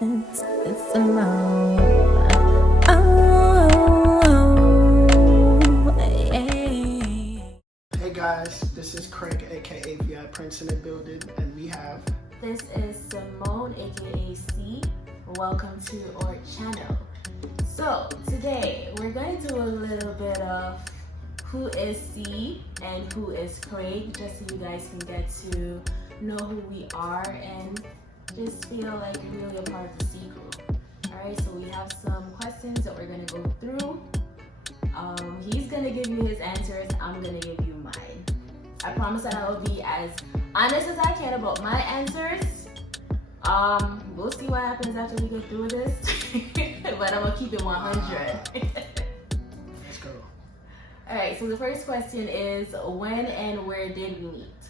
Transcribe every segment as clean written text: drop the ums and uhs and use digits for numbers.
It's a mo. Oh, yeah. Hey guys, this is Craig, aka VI Prince in the building, and we have. This is Simone, aka C. Welcome to our channel. So today we're going to do a little bit of who is C and who is Craig, just so you guys can get to know who we are and just feel like you're really a part of the C group. Alright, so we have some questions that we're going to go through. He's going to give you his answers, I'm going to give you mine. I promise that I will be as honest as I can about my answers. We'll see what happens after we get through this, but I'm going to keep it 100. Let's go. Alright, so the first question is, when and where did we meet?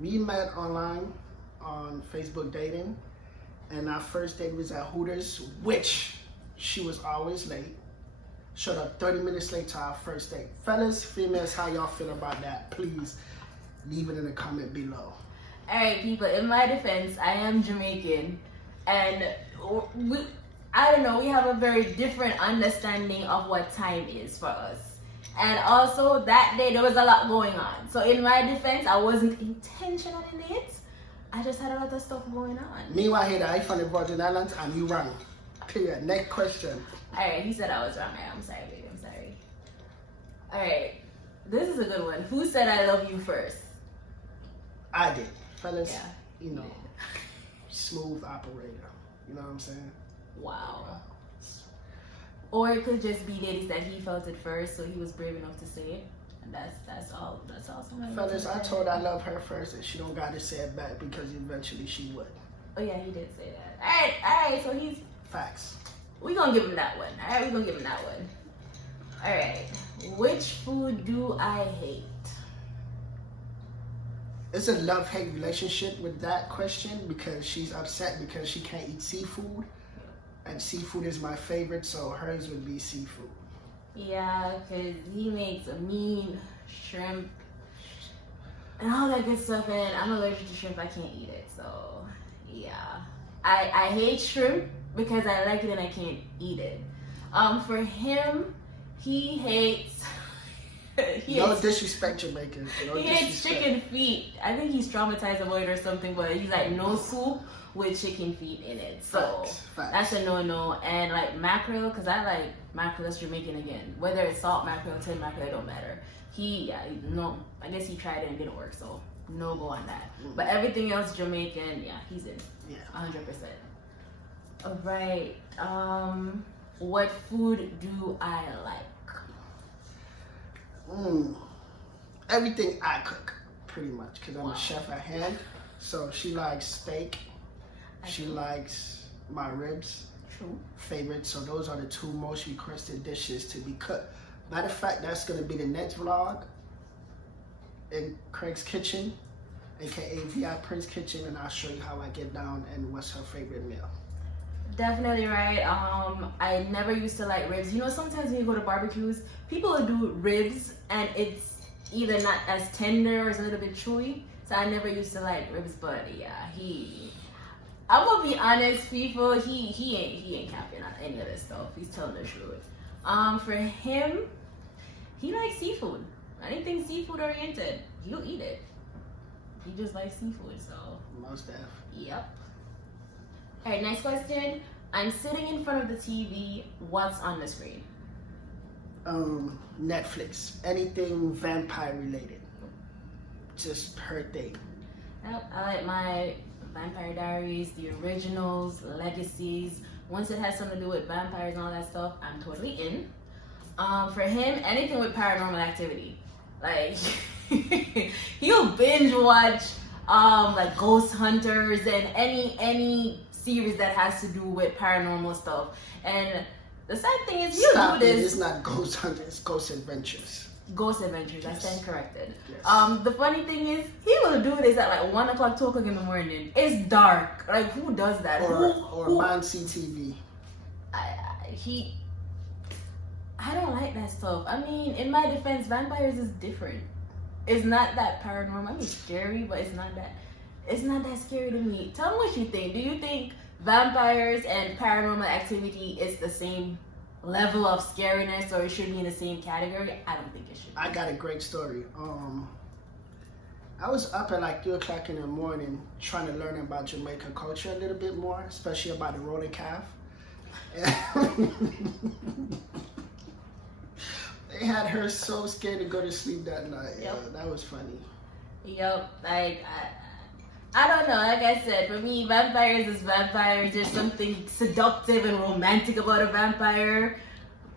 We met online on Facebook dating, and our first date was at Hooters, which she was always late. Showed up 30 minutes late to our first date. Fellas, females, how y'all feel about that? Please leave it in the comment below. Alright, people, in my defense, I am Jamaican, and I don't know, we have a very different understanding of what time is for us. And also, that day, there was a lot going on. So in my defense, I wasn't intentional in it. I just had a lot of stuff going on. Meanwhile, here, I from the Virgin Islands, and you wrong. Period. Next question. Alright, he said I was wrong. I'm sorry, baby, I'm sorry. Alright, this is a good one. Who said I love you first? I did. Fellas, Yeah. you know, smooth operator. You know what I'm saying? Wow. Or it could just be ladies that he felt it first, so he was brave enough to say it. And that's all. That's all. Fellas, I told I love her first, and she don't got to say it back because eventually she would. Oh yeah, he did say that. All right. So he's. Facts. We gonna give him that one. All right, we gonna give him that one. All right. Which food do I hate? It's a love-hate relationship with that question because she's upset because she can't eat seafood, and seafood is my favorite, so hers would be seafood. Yeah, because he makes a mean shrimp and all that good stuff, and I'm allergic to shrimp. I can't eat it, so yeah. I hate shrimp because I like it and I can't eat it. For him, he hates. No disrespect, Jamaicans. No he hates chicken feet. I think he's traumatized about it or something, but he's like no soup with chicken feet in it. So Facts. that's a no-no. And like mackerel, because I like mackerel, that's Jamaican again. Whether it's salt mackerel, tin mackerel, it don't matter. No. I guess he tried it and it didn't work, so no go on that. But everything else Jamaican, yeah, he's in. Yeah. 100%. All right. What food do I like? Everything I cook, pretty much, because I'm a chef at hand. So she likes steak. She likes my ribs. True. Favorite. So those are the two most requested dishes to be cooked. Matter of fact, that's gonna be the next vlog in Craig's kitchen, aka VI Prince kitchen, and I'll show you how I get down and what's her favorite meal. Definitely right. I never used to like ribs. You know, sometimes when you go to barbecues, people will do ribs and it's either not as tender or it's a little bit chewy. So I never used to like ribs, but yeah, I'm gonna be honest, people, he ain't capping on any of this stuff. He's telling the truth. For him, he likes seafood. Anything seafood oriented, he'll eat it. He just likes seafood, so. Most def. Yep. All right, next question. I'm sitting in front of the TV. What's on the screen? Netflix. Anything vampire related. Just her thing. Yep, I like my Vampire Diaries, the originals, legacies. Once it has something to do with vampires and all that stuff, I'm totally in. For him, anything with paranormal activity. Like, he'll binge watch like Ghost Hunters and any series that has to do with paranormal stuff. And the sad thing is, you do this. It's not Ghost Hunters, it's Ghost Adventures. Ghost Adventures, I stand corrected. Yes. The funny thing is, he will do this at like 1 o'clock, 2 o'clock in the morning. It's dark. Like, who does that? Or Man CTV. I don't like that stuff. I mean, in my defense, vampires is different. It's not that paranormal. I mean, scary, but it's not that. it's not that scary to me. Tell me what you think. Do you think vampires and paranormal activity is the same level of scariness, or it should be in the same category? I don't think it should be. I got a great story. I was up at like 3 o'clock in the morning trying to learn about Jamaican culture a little bit more, especially about the rolling calf. They had her so scared to go to sleep that night. Yep. Yeah, that was funny. Yep, like I don't know. Like I said, for me, vampires is vampires. There's something seductive and romantic about a vampire,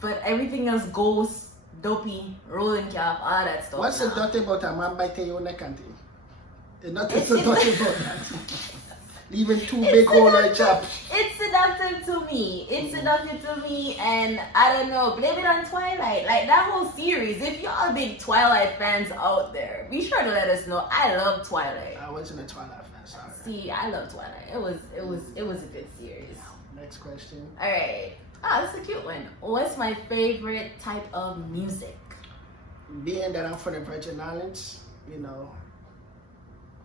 but everything else goes dopey, rolling calf, all that stuff. What's seductive about a man biting your neck and thing? There's nothing seductive about that. Leaving two big hole right chop. It's seductive to me. It's seductive to me, and I don't know. Blame it on Twilight. Like that whole series. If y'all are big Twilight fans out there, be sure to let us know. I love Twilight. I wasn't a Twilight fan, sorry. See, I love Twilight. It was a good series. Next question. All right. Oh, that's a cute one. What's my favorite type of music? Being that I'm from the Virgin Islands, you know,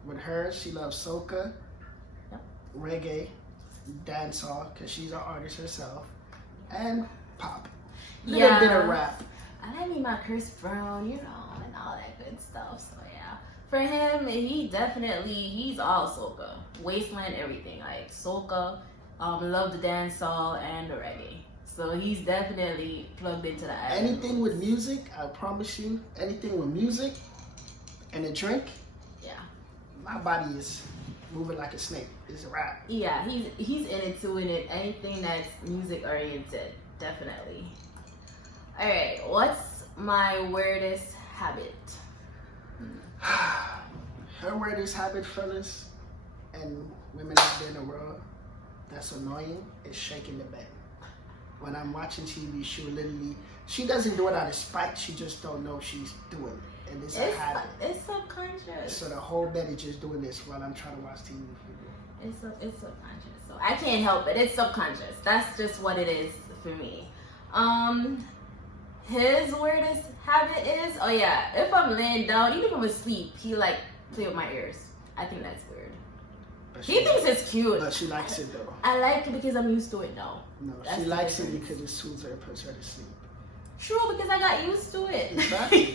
with her, she loves soca, reggae, dancehall, because she's an artist herself, and pop. Little bit of rap. I like me my Chris Brown, you know, and all that good stuff. So yeah, for him, he's all soca, wasteland, everything like soca. Love the dancehall and the reggae. So he's definitely plugged into the island. Anything with music, I promise you, anything with music and a drink, yeah, my body is moving like a snake. It's a rap. Yeah, he's into it. Anything that's music oriented, definitely. All right, what's my weirdest habit? Her weirdest habit, fellas, and women out there in the world, that's annoying, is shaking the bed. When I'm watching TV, she doesn't do it out of spite, she just don't know she's doing it. And it's a habit. It's subconscious. So the whole bed is just doing this while I'm trying to watch TV. It's subconscious. So I can't help it. It's subconscious. That's just what it is for me. His weirdest habit is, oh yeah, if I'm laying down, even if I'm asleep, he like play with my ears. I think that's weird. He thinks it's cute. But she likes it though. I like it because I'm used to it now. No, she likes it because it soothes her and puts her to sleep. True, because I got used to it. Exactly.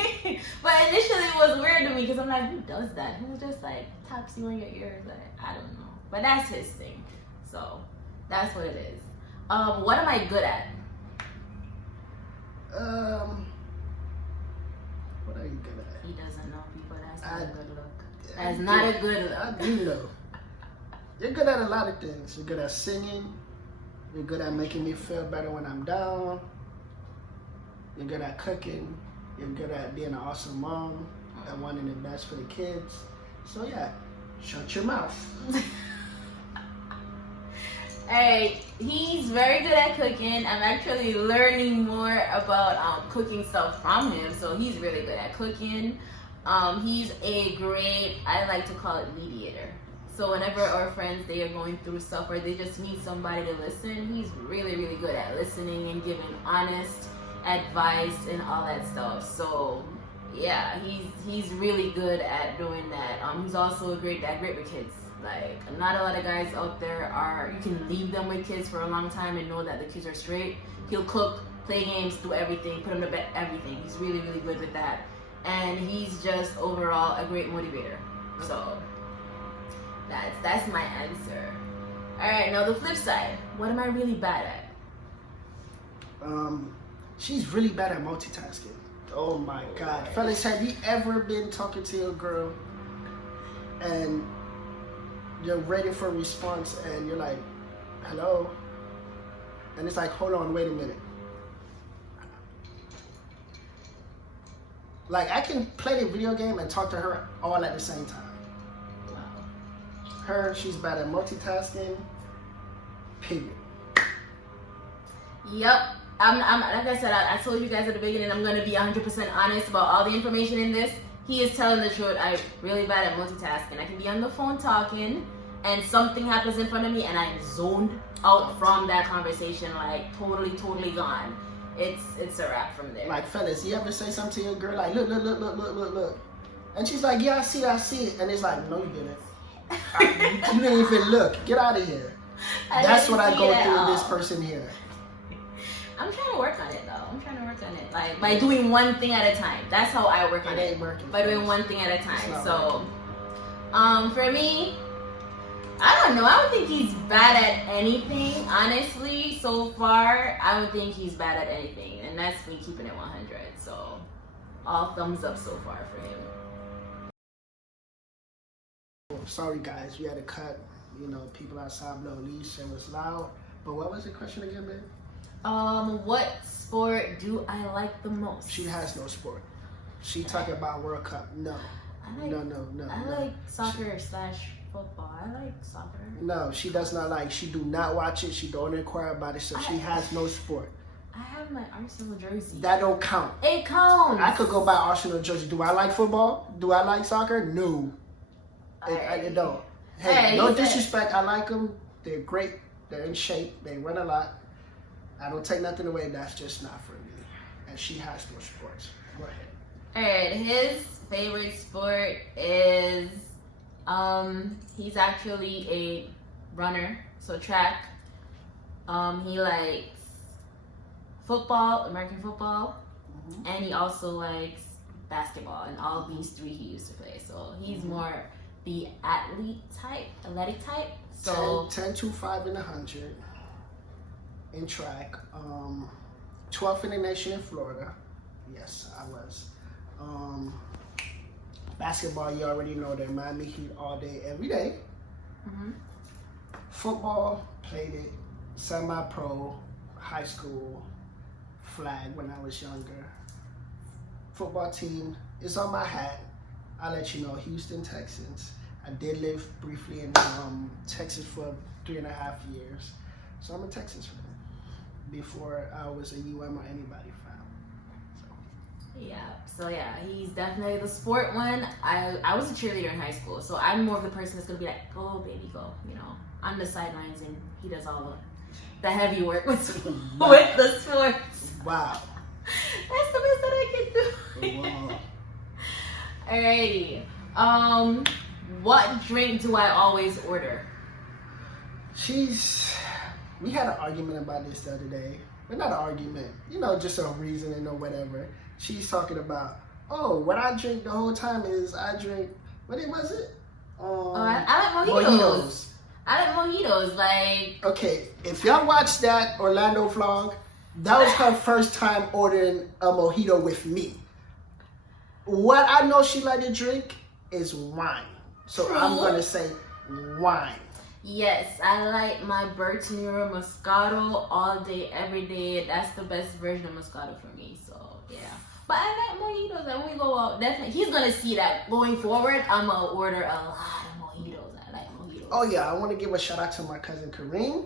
But initially it was weird to me because I'm like, who does that? Who just like taps you on your ears? Like, I don't know. But that's his thing. So that's what it is. What am I good at? What are you good at? He doesn't know, people. That's not a good look. That's not a good look. I do know. You're good at a lot of things. You're good at singing. You're good at making me feel better when I'm down. You're good at cooking. You're good at being an awesome mom and wanting the best for the kids. So yeah, shut your mouth. Hey, he's very good at cooking. I'm actually learning more about cooking stuff from him. So he's really good at cooking. He's a great, I like to call it mediator. So whenever our friends, they are going through stuff or they just need somebody to listen, he's really, really good at listening and giving honest advice and all that stuff. So yeah, he's really good at doing that. He's also great with kids. Like, not a lot of guys out there you can leave them with kids for a long time and know that the kids are straight. He'll cook, play games, do everything, put them to bed, everything. He's really, really good with that. And he's just overall a great motivator. So that's my answer. All right, now the flip side. What am I really bad at? She's really bad at multitasking. Oh my God. Fellas, have you ever been talking to your girl and you're ready for a response and you're like, hello? And it's like, hold on, wait a minute. Like, I can play the video game and talk to her all at the same time. Wow. She's bad at multitasking. Period. Yep. I'm like I said, I told you guys at the beginning, I'm going to be 100% honest about all the information in this. He is telling the truth. I'm really bad at multitasking. I can be on the phone talking and something happens in front of me and I'm zoned out from that conversation, like totally gone. It's a wrap from there. Like, fellas, you ever say something to your girl like, look, and she's like, yeah, I see it, and it's like, no, you didn't. You didn't even look. Get out of here. That's what I go through with this person here. I'm trying to work on it though. I'm trying to work on it. Like by doing one thing at a time. That's how I work on it. Ain't working. By doing one thing at a time. So, for me, I don't know. I don't think he's bad at anything. Honestly, so far, I don't think he's bad at anything, and that's me keeping it 100. So, all thumbs up so far for him. Sorry guys, we had to cut. You know, people outside blow leash. It was loud. But what was the question again, man? What sport do I like the most? She has no sport. She talking about World Cup. No. No. I like soccer / football. I like soccer. No, she does not like. She do not watch it. She don't inquire about it. So she has no sport. I have my Arsenal jersey. That don't count. It counts. I could go buy Arsenal jersey. Do I like football? Do I like soccer? No. It don't. Hey, no disrespect. I like them. They're great. They're in shape. They run a lot. I don't take nothing away. That's just not for me. And she has no sports. Go ahead. Alright, his favorite sport is he's actually a runner, so track. He likes football, American football, and he also likes basketball, and all these three he used to play. So he's more the athletic type. So 10, 2, 5 in 100 in track. 12th in the nation in Florida. Yes, I was. Basketball, you already know that Miami Heat all day, every day. Football, played it. Semi-pro, high school, flag when I was younger. Football team is on my hat. I'll let you know, Houston Texans. I did live briefly in Texas for 3.5 years. So I'm a Texans fan before I was a UM or anybody fan. So yeah, he's definitely the sport one. I was a cheerleader in high school, so I'm more of the person that's gonna be like, go baby, go. You know, I'm the sidelines and he does all the heavy work with the sports. Wow. That's the best that I can do. Wow. Alrighty. What drink do I always order? We had an argument about this the other day. But not an argument, you know, just a reasoning or whatever. She's talking about, what I drink the whole time is I drink, what was it? I like mojitos. I like mojitos, like... Okay, if y'all watched that Orlando vlog, that was her first time ordering a mojito with me. What I know she like to drink is wine. So True. I'm going to say wine. Yes, I like my Bertinura Moscato all day, every day. That's the best version of Moscato for me, so yeah. But I like mojitos, and when we go out, definitely, he's going to see that going forward, I'm going to order a lot of mojitos. I like mojitos. Oh yeah, I want to give a shout out to my cousin Kareem,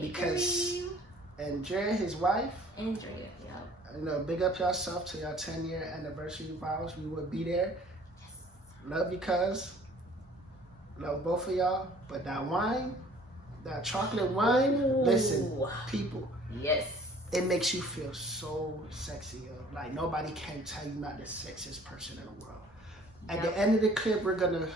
because, and Dre, his wife. And Dre, yeah. You know, big up yourself to your 10-year anniversary vows. We will be there. Love you, cuz. Love both of y'all. But that wine, that chocolate wine, listen, people. Yes. It makes you feel so sexy. Like, nobody can tell you not the sexiest person in the world. At the end of the clip, we're going to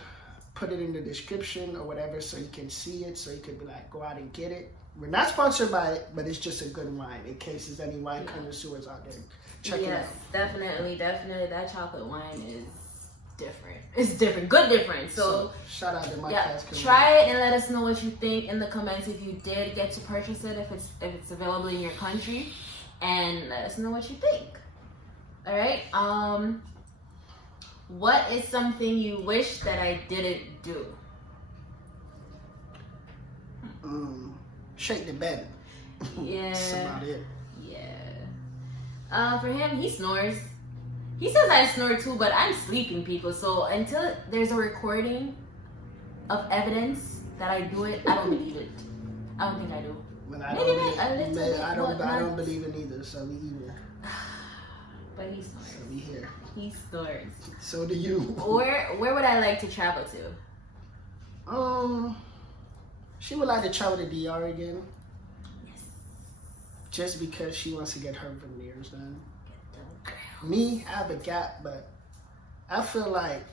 put it in the description or whatever so you can see it, so you can be like, go out and get it. We're not sponsored by it, but it's just a good wine in case there's any wine connoisseurs out there. Check it out. Yes, definitely. That chocolate wine is different. It's different. Good different. So shout out to my class. Try it and let us know what you think in the comments if you did get to purchase it, if it's available in your country, and let us know what you think. All right. What is something you wish that I didn't do? Shake the bed. Yeah. That's about it. Yeah. For him, he snores. He says I snore too, but I'm sleeping, people. So until there's a recording of evidence that I do it, I don't believe it. I don't think I do. But I don't believe it either. So we even. But he snores. So we here. He snores. So do you. Where would I like to travel to? She would like to travel to DR again. Yes. Just because she wants to get her veneers done. Me, I have a gap, but I feel like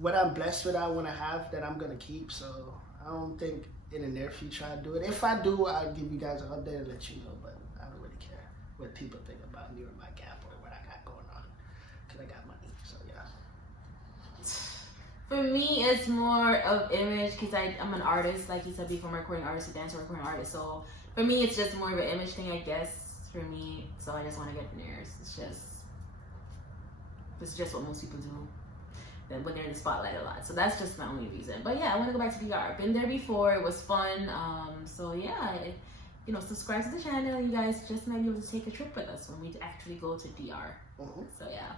what I'm blessed with, I want to have that I'm gonna keep. So I don't think in the near future I'll do it. If I do, I'll give you guys an update and let you know. But I don't really care what people think about me or my gap or what I got going on, because I got money. So yeah. For me, it's more of image because I'm an artist, like you said before, I'm a recording artist, a dancer, recording artist. So for me, it's just more of an image thing, I guess, for me. So I just want to get veneers. It's just what most people do when they're in the spotlight a lot. So that's just my only reason. But yeah, I want to go back to DR. Been there before. It was fun. So yeah, subscribe to the channel. You guys just might be able to take a trip with us when we actually go to DR. Mm-hmm. So yeah.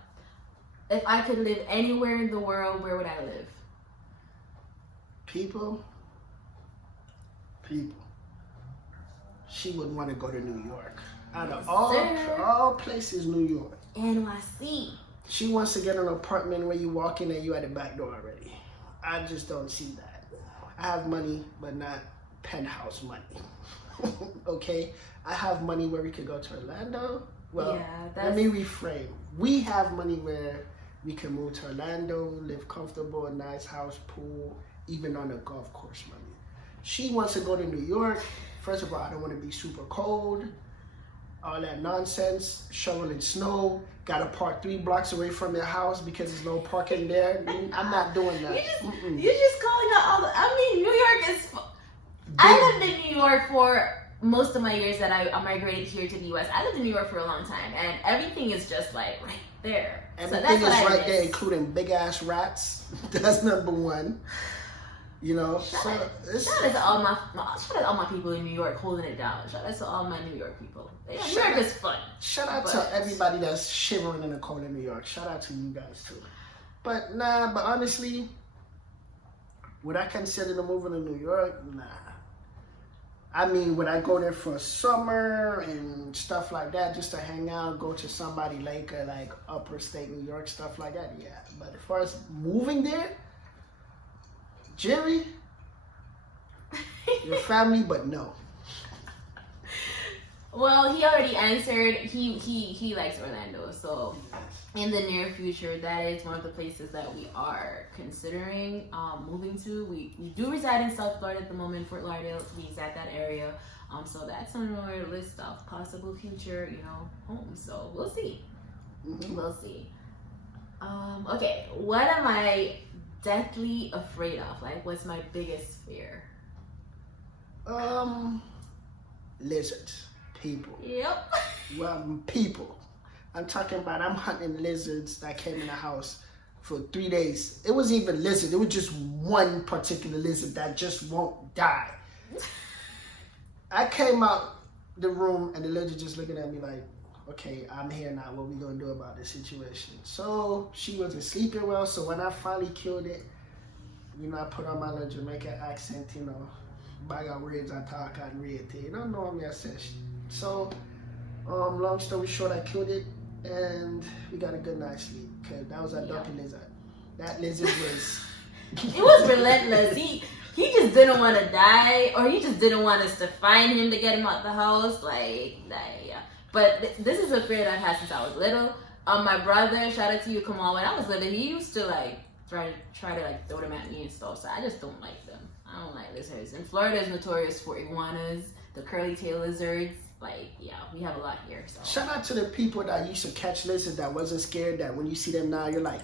If I could live anywhere in the world, where would I live? People. She would want to go to New York. Out of all places, New York. NYC. She wants to get an apartment where you walk in and you at the back door already. I just don't see that. I have money, but not penthouse money. Okay? I have money where we could go to Orlando. Well, yeah, let me reframe. We have money where we can move to Orlando, live comfortable, a nice house, pool, even on a golf course money. She wants to go to New York. First of all, I don't want to be super cold. All that nonsense, shoveling snow, gotta park 3 blocks away from your house because there's no parking there. I'm not doing that. You're just calling out all the. I mean, New York is. I lived in New York for most of my years that I migrated here to the U.S. I lived in New York for a long time, and everything is just like right there. Everything is right there, including big ass rats. That's number one. Shout out to all my people in New York holding it down. Shout out to all my New York people. Yeah, New York is fun. Shout out to everybody that's shivering in the cold in New York. Shout out to you guys too. But honestly, would I consider moving to New York? Nah. I mean, would I go there for summer and stuff like that, just to hang out, go to somebody lake or like upper state New York, stuff like that? Yeah. But as far as moving there, Jerry, your family, but no. Well, he already answered. He likes Orlando, so in the near future, that is one of the places that we are considering moving to. We do reside in South Florida at the moment, Fort Lauderdale. He's at that area, so that's on our list of possible future, homes. So we'll see. Mm-hmm. We'll see. Okay, what am I deathly afraid of? Like, what's my biggest fear? Lizards. People. Yep. Well, people. I'm talking about I'm hunting lizards that came in the house for 3 days. It wasn't even lizard. It was just one particular lizard that just won't die. I came out the room and the lizard just looking at me like, okay, I'm here now. What we gonna do about this situation? So she wasn't sleeping well. So when I finally killed it, I put on my little Jamaican accent, baga words I talk and read it. You don't know me, I said. So, long story short, I killed it and we got a good night's sleep because that was a dumpy lizard. That lizard was. It was relentless. He just didn't want to die, or he just didn't want us to find him to get him out the house. Yeah. But this is a fear that I've had since I was little. My brother, shout out to you, Kamal. When I was little, he used to try to throw them at me and stuff. So I just don't like them. I don't like lizards. And Florida is notorious for iguanas, the curly tail lizards. We have a lot here. So shout out to the people that used to catch lizards that wasn't scared. That when you see them now, you're like,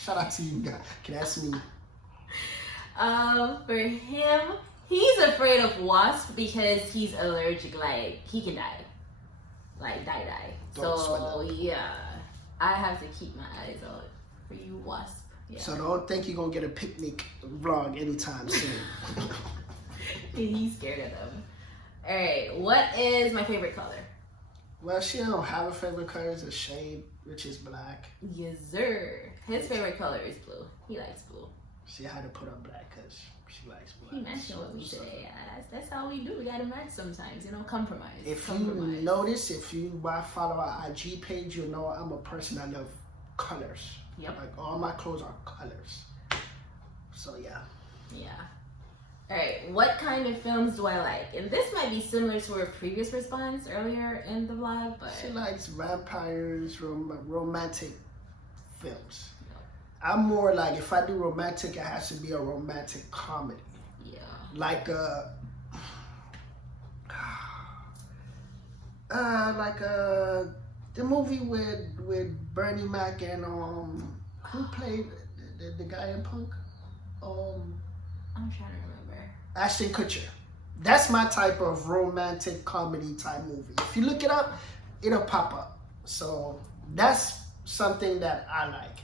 Shout out to you guys. That's me. For him, he's afraid of wasps because he's allergic. He can die. Die. So yeah, I have to keep my eyes out for you, wasp. Yeah. So don't think you're gonna get a picnic vlog anytime soon. He's scared of them. All right, what is my favorite color? Well, she don't have a favorite color. It's a shade, which is black. Yes, sir. His favorite color is blue. He likes blue. She had to put on black because she likes black. He matching with me today. Yeah, that's how we do. We gotta match sometimes. Compromise. If you notice, if you follow our IG page, you'll know I'm a person that love colors. Yep. All my clothes are colors. So yeah. Yeah. All right. What kind of films do I like? And this might be similar to her previous response earlier in the vlog, but she likes vampires, romantic films. I'm more like, if I do romantic, it has to be a romantic comedy. Yeah. Like the movie with Bernie Mac and who played the guy in Punk? I'm trying to remember. Ashton Kutcher. That's my type of romantic comedy type movie. If you look it up, it'll pop up. So that's something that I like.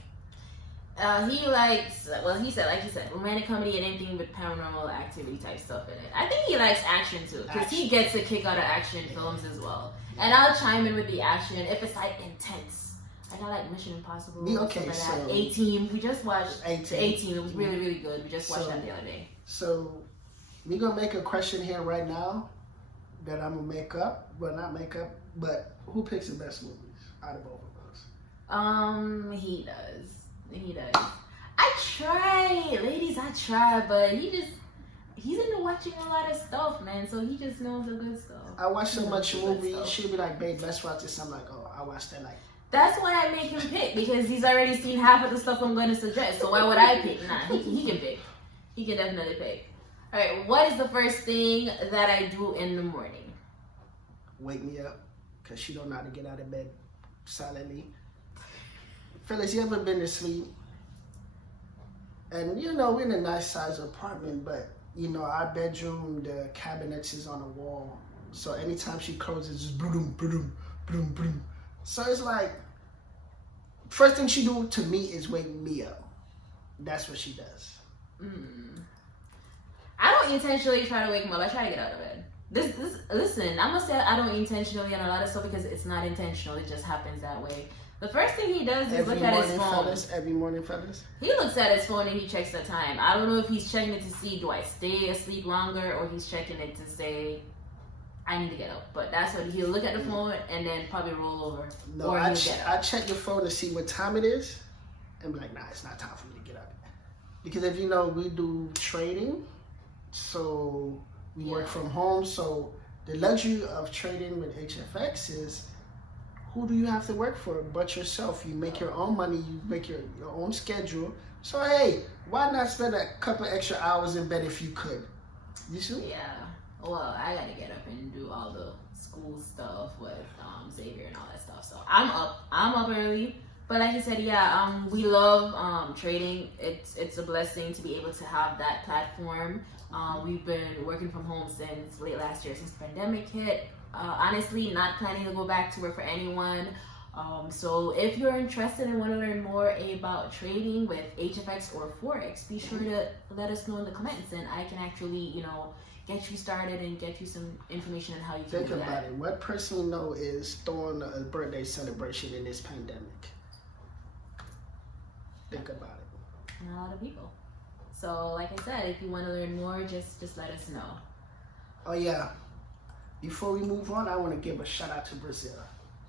He likes, well, he said, like you said, romantic comedy and anything with paranormal activity type stuff in it. I think he likes action too, because he gets a kick out of action films as well. And I'll chime in with the action if it's like intense. Like I like Mission Impossible. Okay, like so that. 18. We just watched 18. It was really, really good. We just watched that the other day. So we're gonna make a question here right now that I'm gonna make up. Well, not make up, but who picks the best movies out of both of those? He does. He does. I try, ladies. I try, but he's into watching a lot of stuff, man. So he just knows the good stuff. I watch so much movies. She'll be like, "Babe, let's watch this." I'm like, "Oh, I watched that." Like, that's why I make him pick, because he's already seen half of the stuff I'm going to suggest. So why would I pick? Nah, he can pick. He can definitely pick. All right, what is the first thing that I do in the morning? Wake me up, cause she don't know how to get out of bed silently. Fellas, you ever been to sleep? And you know, we're in a nice size apartment, but you know, our bedroom, the cabinets is on the wall. So anytime she closes, just boom, boom, boom, boom. So it's like, first thing she do to me is wake me up. That's what she does. I don't intentionally try to wake him up. I try to get out of bed. Listen, I'm gonna say I don't intentionally on a lot of stuff because it's not intentional. It just happens that way. The first thing he does is look at his phone. Every morning, fellas. He looks at his phone and he checks the time. I don't know if he's checking it to see, do I stay asleep longer, or he's checking it to say, I need to get up. But that's what he'll look at the phone and then probably roll over. No, or I check the phone to see what time it is and be like, nah, it's not time for me to get up. Because if you know, we do trading, so we work from home. So the luxury of trading with HFX is, who do you have to work for but yourself? You make your own money, you make your own schedule. So hey, why not spend a couple extra hours in bed if you could? You see? Yeah. Well, I gotta get up and do all the school stuff with Xavier and all that stuff. So I'm up early. But like you said, yeah, we love trading. It's a blessing to be able to have that platform. We've been working from home since late last year, since the pandemic hit. Honestly, not planning to go back to work for anyone. So if you're interested and want to learn more about trading with HFX or Forex, be sure to let us know in the comments, and I can actually, get you started and get you some information on how you can Think do that. about it. What person you know is throwing a birthday celebration in this pandemic? Think about it. Not a lot of people. So like I said, if you want to learn more, just let us know. Oh yeah. Before we move on, I want to give a shout out to Brazil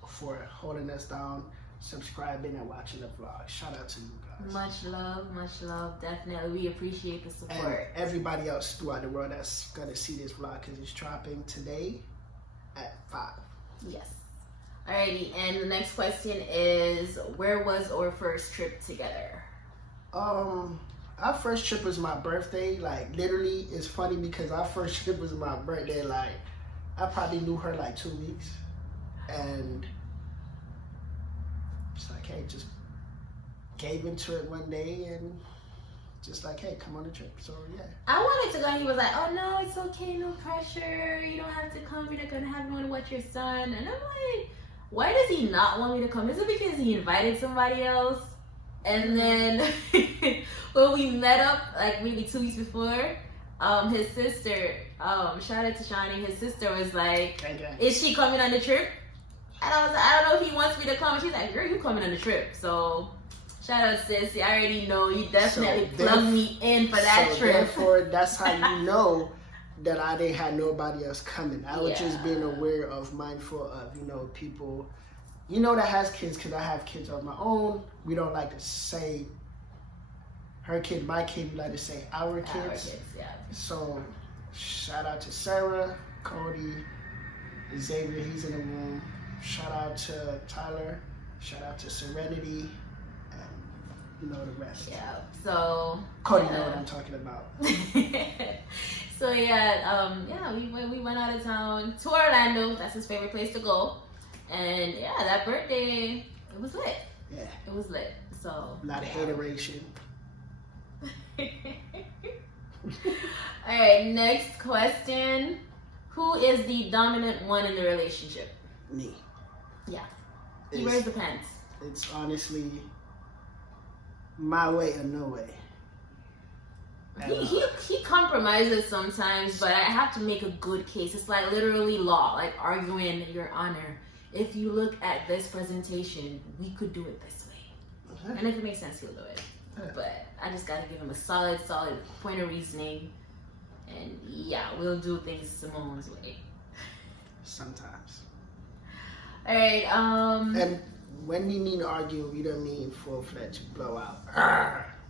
for holding us down, subscribing, and watching the vlog. Shout out to you guys. Much love. Definitely, we appreciate the support. And everybody else throughout the world that's gonna see this vlog, because it's dropping today at 5. Yes. Alrighty, and the next question is, where was our first trip together? Our first trip was my birthday. Like, literally, it's funny because our first trip was my birthday. Like, I probably knew her like 2 weeks, and it's like, hey, just gave into it one day and just like, hey, come on the trip. So yeah. I wanted to go, and he was like, oh no, it's okay, no pressure. You don't have to come. You're not gonna have anyone watch your son. And I'm like, why does he not want me to come? Is it because he invited somebody else? And then when we met up, like maybe 2 weeks before, his sister, shout out to Shawnee, his sister was like, is she coming on the trip? And I was like, I don't know if he wants me to come. She's like, girl, you coming on the trip. So shout out, sis. I already know you definitely plugged me in for that trip. Therefore, that's how you know that I didn't have nobody else coming. I was just being aware of, mindful of, people, that has kids, because I have kids of my own. We don't like to say her kid, my kid. We like to say our kids. Our kids, yeah. So shout out to Sarah, Cody, Xavier, he's in the room. Shout out to Tyler. Shout out to Serenity. And you know the rest. Yeah. So Cody know what I'm talking about. So we went out of town to Orlando. That's his favorite place to go. And yeah, that birthday, it was lit. Yeah. It was lit. So A lot of hateration. All right, next question. Who is the dominant one in the relationship? Me. Yeah. He wears the pants. It's honestly my way or no way. He compromises sometimes, but I have to make a good case. It's like literally law, like arguing, Your Honor, if you look at this presentation, we could do it this way. And if it makes sense, he'll do it. But I just gotta give him a solid point of reasoning. And yeah, we'll do things Simone's way. Sometimes. All right. And when we mean argue, we don't mean full-fledged blowout.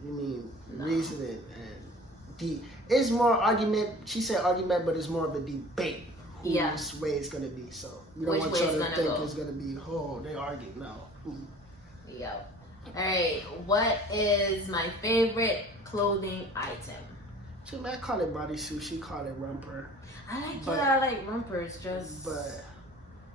We mean reasoning and it's more argument. She said argument, but it's more of a debate. Whose way it's gonna be. So we don't want y'all to think it's gonna be, they argue. No. Yep. All right. What is my favorite clothing item? I call it bodysuit. She call it romper. I like rompers. But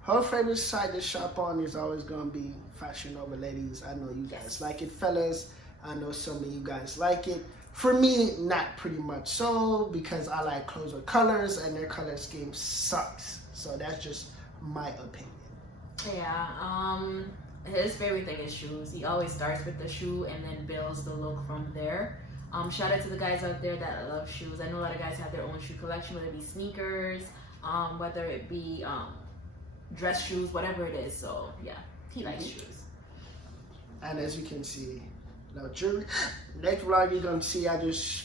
her favorite side to shop on is always gonna be Fashion Nova. Ladies, I know you guys like it. Fellas, I know some of you guys like it. For me, not pretty much so, because I like clothes with colors and their color scheme sucks. So that's just my opinion. Yeah. His favorite thing is shoes. He always starts with the shoe and then builds the look from there. Shout out to the guys out there that love shoes. I know a lot of guys have their own shoe collection, whether it be sneakers, whether it be dress shoes, whatever it is. So yeah, he likes shoes. And as you can see, now jewelry. Next vlog you're gonna see,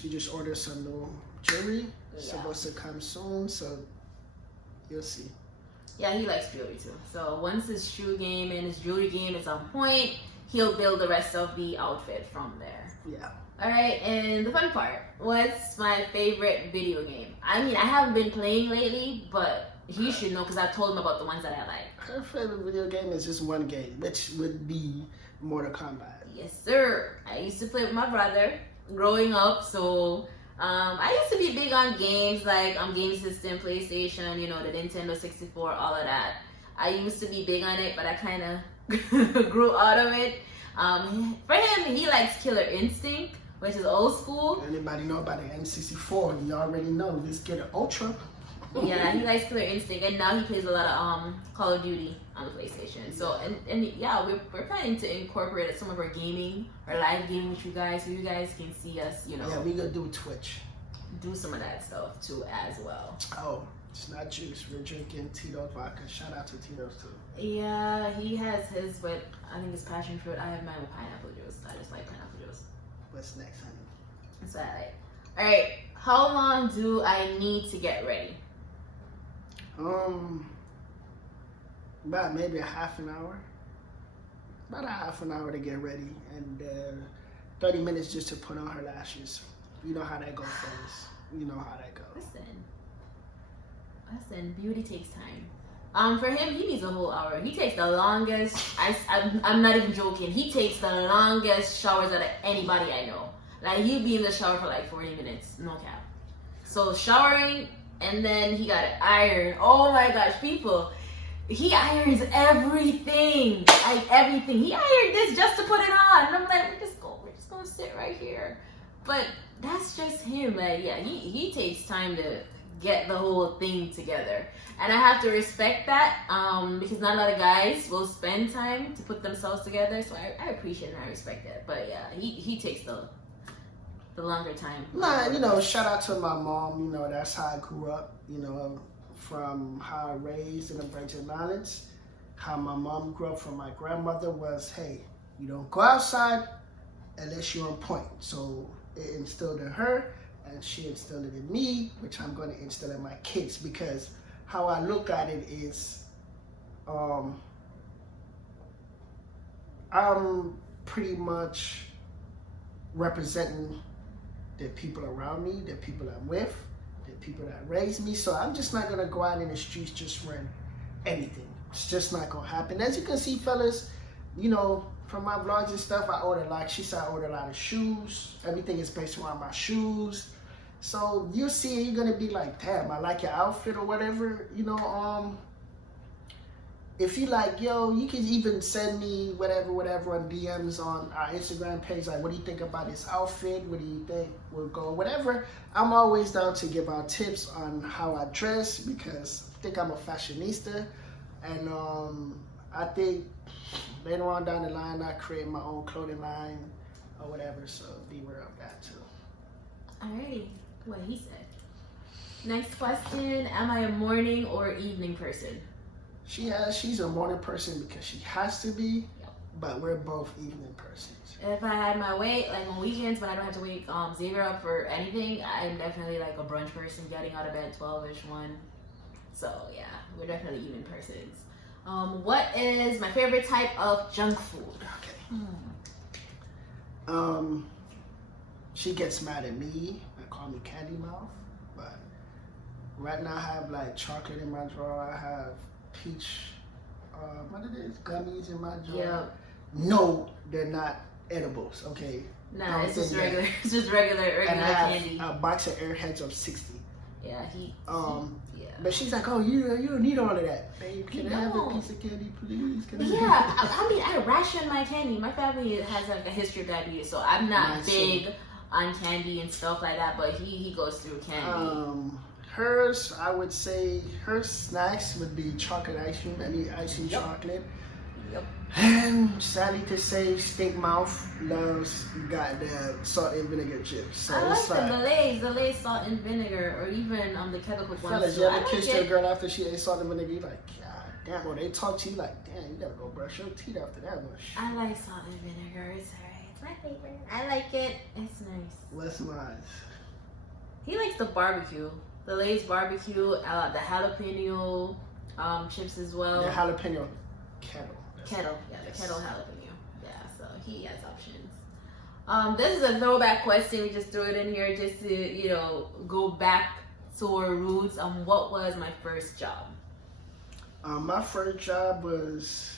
we just ordered some new jewelry. It's supposed to come soon, so you'll see. Yeah, he likes jewelry too. So once his shoe game and his jewelry game is on point, he'll build the rest of the outfit from there. Yeah. All right, and the fun part, what's my favorite video game? I mean, I haven't been playing lately, but he should know because I told him about the ones that I like. Her favorite video game is just one game, which would be Mortal Kombat. Yes, sir. I used to play with my brother growing up, so I used to be big on games like game system, PlayStation, the Nintendo 64, all of that. I used to be big on it, but I kind of grew out of it. For him, he likes Killer Instinct, which is old school. Anybody know about the N64? You already know. Let's get an Ultra. Yeah, he likes Killer Instinct, and now he plays a lot of Call of Duty on the PlayStation. So and yeah, we're planning to incorporate some of our gaming, our live gaming with you guys, so you guys can see us. Yeah, we gonna do Twitch. Do some of that stuff too as well. Oh, it's not juice. We're drinking Tito's vodka. Shout out to Tito's too. Yeah, he has his, but I think it's passion fruit. I have mine with pineapple juice. I just like pineapple juice. What's next, honey? That's what I like. All right, how long do I need to get ready? About maybe a half an hour. About a half an hour to get ready, and 30 minutes just to put on her lashes. You know how that goes, fellas. You know how that goes. Listen, beauty takes time. For him, he needs a whole hour. He takes the longest. I'm not even joking. He takes the longest showers out of anybody I know. Like, he'll be in the shower for like 40 minutes, no cap. So showering, and then he got to iron. Oh my gosh, people. He irons everything. Like, everything. He ironed this just to put it on. And I'm like, we're just gonna sit right here. But that's just him. Like, yeah, he takes time to get the whole thing together. And I have to respect that, because not a lot of guys will spend time to put themselves together. So I appreciate and I respect that. But yeah, he takes the longer time. Nah, shout out to my mom. That's how I grew up. From how I raised in the Virgin Islands. How my mom grew up from my grandmother was, hey, you don't go outside unless you're on point. So it instilled in her, and she instilled it in me, which I'm going to instill in my kids, because how I look at it is, I'm pretty much representing the people around me, the people I'm with, the people that raised me. So I'm just not going to go out in the streets just wearing anything. It's just not going to happen. As you can see, fellas, for my vlogs and stuff, I order, like she said, I order a lot of shoes. Everything is based around my shoes. So you see it, you're gonna be like, damn, I like your outfit or whatever, you know. If you like, yo, you can even send me whatever on DMs on our Instagram page. Like, what do you think about this outfit? What do you think will go? Whatever. I'm always down to give out tips on how I dress because I think I'm a fashionista. And I think later on down the line, I create my own clothing line or whatever. So beware of that too. Alrighty, what he said. Next question, am I a morning or evening person? She's a morning person because she has to be, but we're both evening persons. If I had my way, like on weekends when I don't have to wake Xavier up for anything, I'm definitely like a brunch person, getting out of bed 12ish 1. So yeah, we're definitely evening persons. What is my favorite type of junk food? Okay. She gets mad at me and call me candy mouth, but right now I have like chocolate in my drawer. I have peach, what it is, gummies in my drawer. Yeah. No, they're not edibles. Okay. Nah, it's just regular. It's just regular and I have candy. a box of Airheads of 60. Yeah, yeah. But she's like, oh, you don't need all of that, babe. Can I have a piece of candy, please? Can I mean, I ration my candy. My family has like a history of diabetes, so I'm not big on candy and stuff like that. But he goes through candy. Hers, I would say, her snacks would be chocolate ice cream, any ice cream chocolate. Yep. And sadly to say, Stink Mouth loves goddamn salt and vinegar chips. So I it's like the Lay's salt and vinegar, or even the kettle cooked ones. Fellas, you ever kissed your girl after she ate salt and vinegar? You like, God damn, or they talk to you like, damn, you gotta go brush your teeth after that one. I like salt and vinegar. It's alright. It's my favorite. I like it. It's nice. What's mine? He likes the barbecue. The Lay's barbecue, the jalapeno chips as well. The jalapeno kettle. Kettle, yeah, the kettle jalapeno. Yeah, so he has options. This is a throwback question. We just threw it in here just to, go back to our roots. What was my first job? My first job was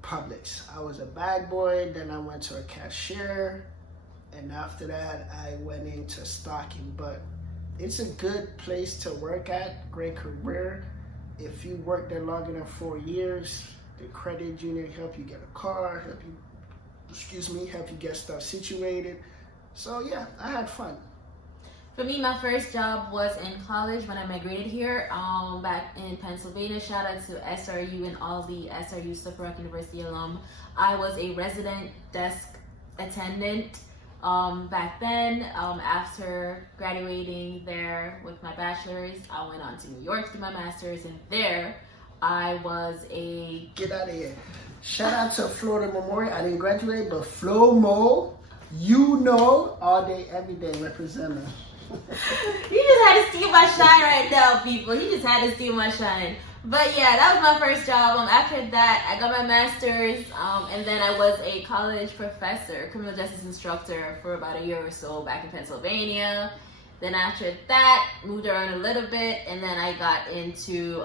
Publix. I was a bag boy, then I went to a cashier, and after that I went into stocking. But it's a good place to work at, great career. If you work there longer than 4 years, the credit union help you get a car, help you get stuff situated. So yeah, I had fun. For me, my first job was in college when I migrated here, back in Pennsylvania. Shout out to SRU and all the SRU Slippery Rock University alum. I was a resident desk attendant. Back then, after graduating there with my bachelor's, I went on to New York to do my master's, and there I was a... Get out of here. Shout out to Florida Memorial. I didn't graduate, but FloMo, all day, every day, representing. You just had to steal my shine right now, people. You just had to steal my shine. But yeah, that was my first job. After that, I got my master's, and then I was a college professor, criminal justice instructor for about a year or so back in Pennsylvania. Then after that, moved around a little bit, and then I got into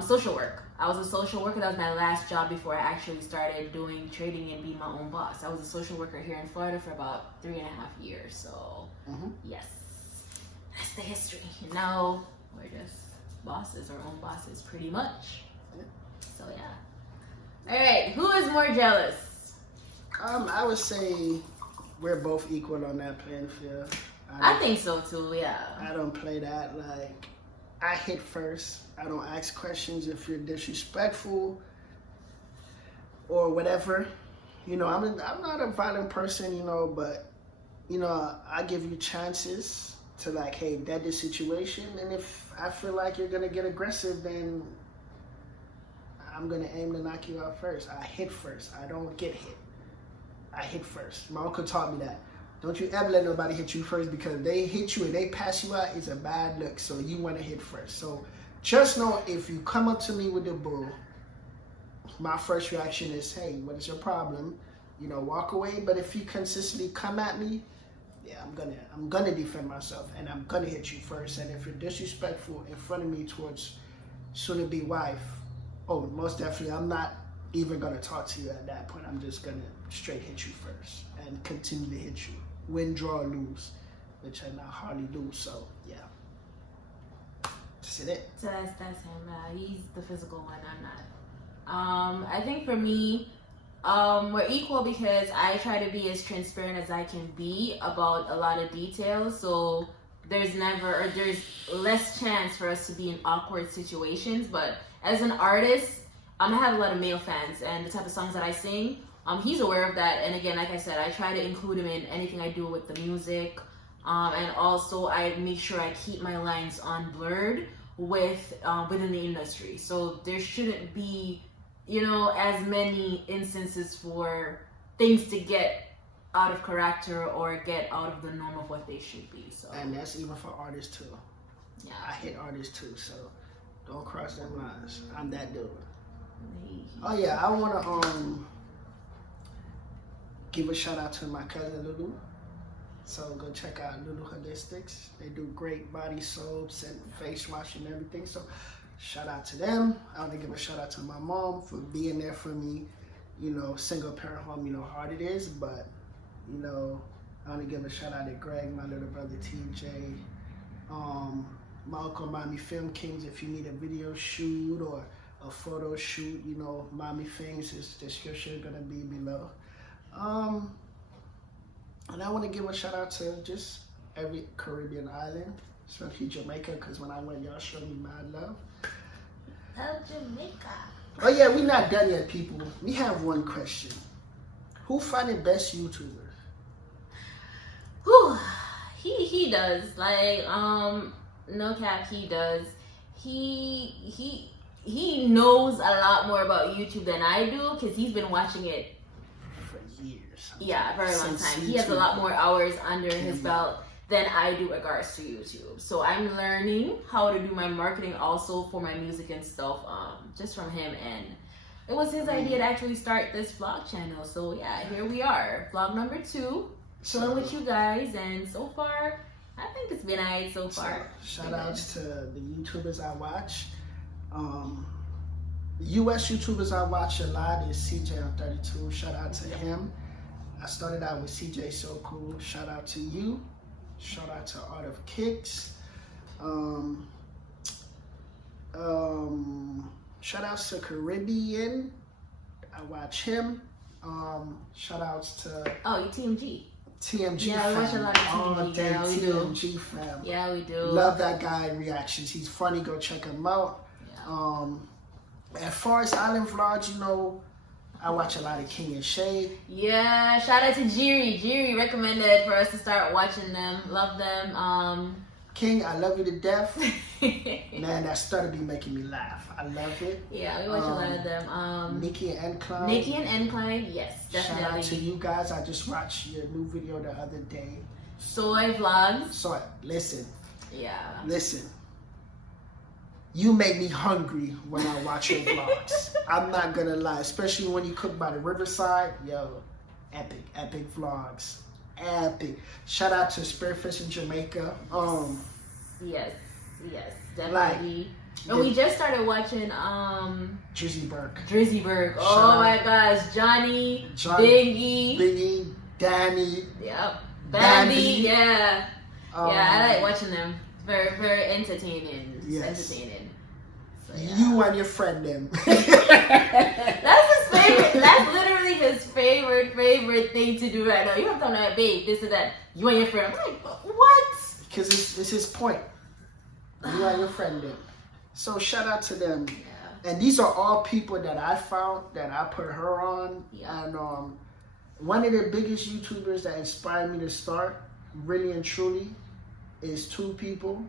social work. I was a social worker. That was my last job before I actually started doing trading and being my own boss. I was a social worker here in Florida for about 3.5 years. So yes, that's the history. And now we're just bosses, our own bosses, pretty much. So yeah. All right, who is more jealous? I would say we're both equal on that playing field. I think so too. Yeah. I don't play that like. I hit first. I don't ask questions if you're disrespectful or whatever. I'm not a violent person, but I give you chances to like, hey, that is situation, and if I feel like you're gonna get aggressive, then I'm gonna aim to knock you out first. I hit first. I don't get hit. I hit first. My uncle taught me that. Don't you ever let nobody hit you first, because they hit you and they pass you out, it's a bad look. So you want to hit first. So just know, if you come up to me with the bull, my first reaction is, hey, what is your problem? Walk away. But if you consistently come at me, yeah, I'm gonna defend myself, and I'm gonna hit you first. And if you're disrespectful in front of me towards soon-to-be wife, Oh, most definitely. I'm not even gonna talk to you at that point. I'm just gonna straight hit you first and continue to hit you. Win, draw, or lose, which I not hardly lose. So yeah, that's it. So that's him. He's the physical one. I'm not. I think for me, we're equal because I try to be as transparent as I can be about a lot of details. So there's less chance for us to be in awkward situations. But as an artist, I have a lot of male fans, and the type of songs that I sing, he's aware of that. And again, like I said, I try to include him in anything I do with the music. And also I make sure I keep my lines unblurred within the industry. So there shouldn't be, as many instances for things to get out of character or get out of the norm of what they should be. So, and that's even for artists too. Yeah, I hit artists too, so don't cross them lines. I'm that dude. Oh yeah, I wanna give a shout out to my cousin Lulu. So go check out Lulu Holistics. They do great body soaps and face wash and everything. So shout out to them. I want to give a shout out to my mom for being there for me. Single parent home, how hard it is, but I want to give a shout out to Greg, my little brother TJ, my Uncle Mommy Film Kings. If you need a video shoot or a photo shoot, Mommy Things is description gonna be below. And I want to give a shout out to just every Caribbean island, especially Jamaica, because when I went, y'all showed me mad love. Love Jamaica. Oh yeah, we not done yet, people. We have one question. Who find the best YouTuber? Whew, he does. Like, no cap, he does. He knows a lot more about YouTube than I do because he's been watching it For years. Yeah, a very long Since time. He has a lot more hours under his belt than I do regards to YouTube. So I'm learning how to do my marketing also for my music and stuff, just from him. And it was his idea to actually start this vlog channel. So yeah, here we are, vlog number 2, chilling with you guys. And so far, I think it's been alright so far. Shout outs to the YouTubers I watch. US YouTubers I watch a lot is CJ on 32. Shout out to him. I started out with CJ So Cool. Shout out to you. Shout out to Art of Kicks. Shout outs to Caribbean. I watch him. Shout outs to TMG. TMG Yeah, we fam. watch a lot of TMG. All day Yeah, we do. TMG fam. Yeah, we do. Love that guy reactions. He's funny. Go check him out. Yeah. As far as island vlogs, I watch a lot of King and Shay. Yeah, shout out to Jiri. Jiri recommended for us to start watching them. Love them. King, I love you to death. Man, that started be making me laugh. I love it. Yeah, we watch a lot of them. Nikki and Encline. Nikki and Encline, yes, definitely. Shout out to you guys. I just watched your new video the other day. Soy vlogs. So listen. Yeah. Listen. You make me hungry when I watch your vlogs. I'm not gonna lie, especially when you cook by the riverside. Yo, epic vlogs, epic. Shout out to Spearfish in Jamaica. Yes, definitely. And we just started watching Drizzy Burke. Oh my gosh, Johnny, Biggie, Danny. Yep. Bambi. Yeah. I like watching them. Very, very entertaining. Yes. Entertaining. So, yeah. You and your friend them. That's his favorite. That's literally his favorite thing to do right now. You have to know, babe, this and that. You and your friend. I'm like, what? Because it's his point. You and your friend them. So shout out to them. Yeah. And these are all people that I found that I put her on. Yeah. And one of the biggest YouTubers that inspired me to start, really and truly, is 2 people.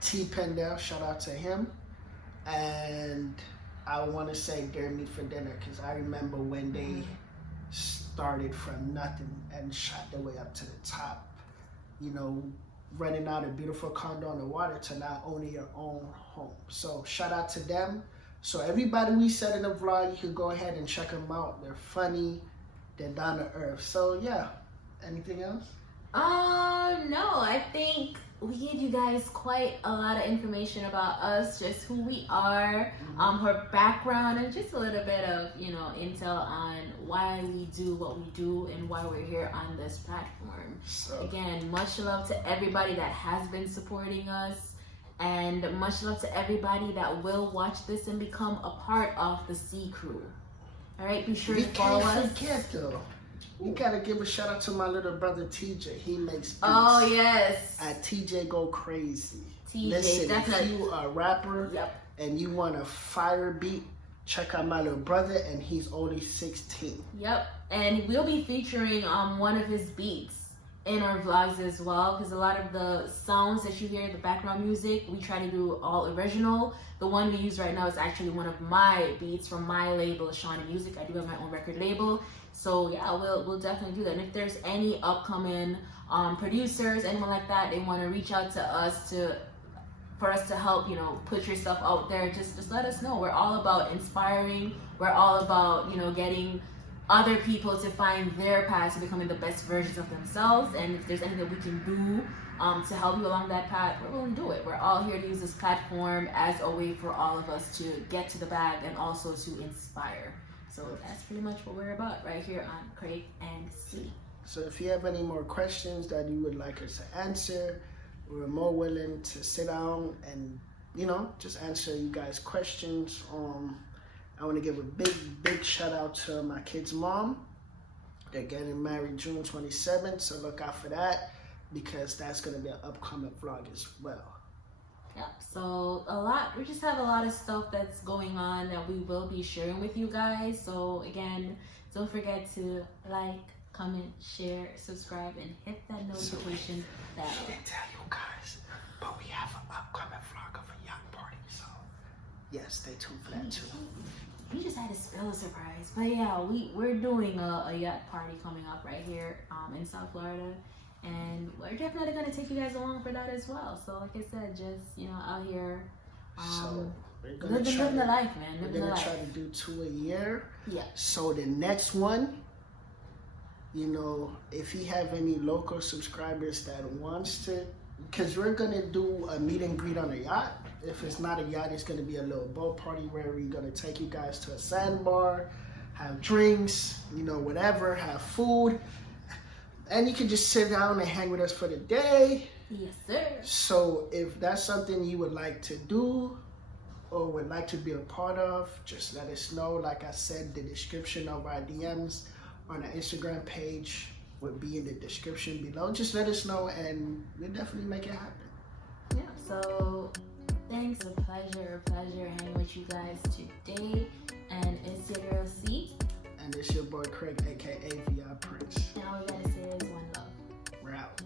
T Pendel, shout out to him. And I want to say Dare Me for Dinner, because I remember when they started from nothing and shot their way up to the top. Renting out a beautiful condo on the water to now owning your own home. So shout out to them. So everybody we said in the vlog, you can go ahead and check them out. They're funny. They're down to earth. So yeah. Anything else? No, I think we gave you guys quite a lot of information about us, just who we are, her background, and just a little bit of, intel on why we do what we do and why we're here on this platform. So, Again, much love to everybody that has been supporting us, and much love to everybody that will watch this and become a part of the C Crew. All right, be sure we to follow can't us. forget though. You gotta give a shout out to my little brother TJ. He makes beats. Oh yes, At TJ Go Crazy. TJ, Listen, definitely. if you are a rapper Yep. and you want a fire beat, check out my little brother, and he's only 16. Yep, and we'll be featuring one of his beats in our vlogs as well, because a lot of the sounds that you hear, the background music, we try to do all original. The one we use right now is actually one of my beats from my label, Shawnee Music. I do have my own record label, so yeah, we'll definitely do that. And if there's any upcoming producers, anyone like that, they want to reach out to us for us to help, put your stuff out there, just let us know. We're all about inspiring. We're all about, getting other people to find their path to becoming the best versions of themselves. And if there's anything that we can do to help you along that path, we're willing to do it. We're all here to use this platform as a way for all of us to get to the bag and also to inspire. So that's pretty much what we're about right here on Crave and C. So if you have any more questions that you would like us to answer, we're more willing to sit down and, just answer you guys' questions. I want to give a big shout out to my kid's mom. They're getting married June 27th, so look out for that, because that's going to be an upcoming vlog as well. Yep, so we just have a lot of stuff that's going on that we will be sharing with you guys. So again, don't forget to like, comment, share, subscribe, and hit that notification bell. I didn't tell you guys, but we have an upcoming vlog of a yacht party, so yeah, stay tuned for that too. You just had to spill a surprise, but yeah, we're doing a yacht party coming up right here in South Florida, and we're definitely gonna take you guys along for that as well. So like I said, just out here, So we're gonna living the life, man. We're Living the gonna life. try to do 2 a year. Yeah. So the next one, if you have any local subscribers that wants to, because we're gonna do a meet and greet on a yacht. If it's not a yacht, it's gonna be a little boat party where we're gonna take you guys to a sandbar, have drinks, whatever, have food, and you can just sit down and hang with us for the day. Yes, sir. So if that's something you would like to do or would like to be a part of, just let us know. Like I said, the description of our DMs on our Instagram page would be in the description below. Just let us know and we'll definitely make it happen. Yeah, so thanks. A pleasure hanging with you guys today. And it's your girl C. And it's your boy Craig, aka VR Prince. And all we gotta say is one love. We're out.